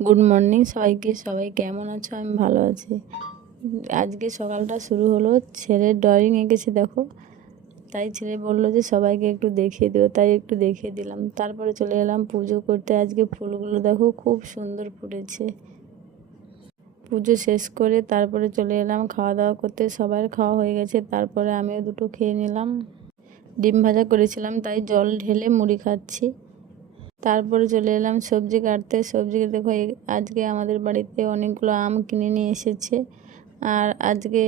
Good morning সবাইকে। সবাই কেমন আছো? আমি ভালো আছি। আজকে সকালটা শুরু হলো, ছেলের ড্রয়িং এঁকেছে দেখো, তাই ছেলে বললো যে সবাইকে একটু দেখিয়ে দিও, তাই একটু দেখিয়ে দিলাম। তারপরে চলে এলাম পুজো করতে। আজকে ফুলগুলো দেখো খুব সুন্দর ফুটেছে। পুজো শেষ করে তারপরে চলে এলাম খাওয়া দাওয়া করতে। সবার খাওয়া হয়ে গেছে, তারপরে আমিও দুটো খেয়ে নিলাম। ডিম ভাজা করেছিলাম, তাই জল ঢেলে মুড়ি খাচ্ছি। তারপরে চলে এলাম সবজি কাটতে। সবজি দেখো, আজকে আমাদের বাড়িতে অনেকগুলো আম কিনে নিয়ে এসেছে। আর আজকে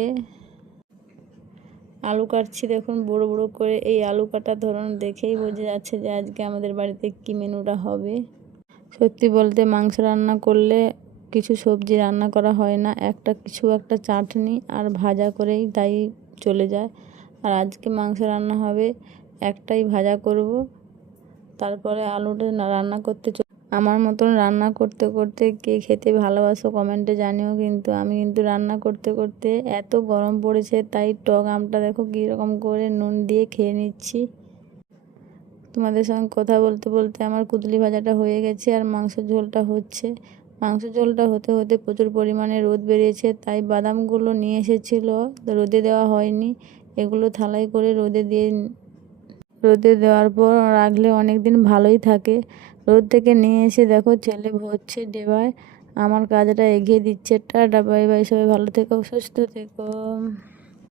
আলু কাটছি, দেখুন বড় বড় করে। এই আলু কাটার ধরন দেখেই বোঝা যাচ্ছে যে আজকে আমাদের বাড়িতে কী মেনুটা হবে। সত্যি বলতে মাংস রান্না করলে কিছু সবজি রান্না করা হয় না, একটা চাটনি আর ভাজা করেই তাই চলে যায়। আর আজকে মাংস রান্না হবে, একটাই ভাজা করব, তারপরে আলুটা রান্না করতে। আমার মতন রান্না করতে করতে কে খেতে ভালোবাসো কমেন্টে জানিও। কিন্তু আমি রান্না করতে করতে এত গরম পড়েছে, তাই টক আমটা দেখো কীরকম করে নুন দিয়ে খেয়ে নিচ্ছি। তোমাদের সঙ্গে কথা বলতে বলতে আমার কুদলি ভাজাটা হয়ে গেছে, আর মাংসের ঝোলটা হচ্ছে। মাংস ঝোলটা হতে হতে প্রচুর পরিমাণে রোদ বেরিয়েছে, তাই বাদামগুলো নিয়ে এসেছিলো, রোদে দেওয়া হয়নি। এগুলো থালায় করে রোদে দেওয়ার পর রাখলে অনেক দিন ভালোই থাকে। রোদ থেকে নিয়ে এসে দেখো ছেলে ভরছে ডেবায়। আমার কাজটা এগিয়ে দিচ্ছে। টাটা বাই বাই, সবাই ভালো থেকো, সুস্থ থেকো।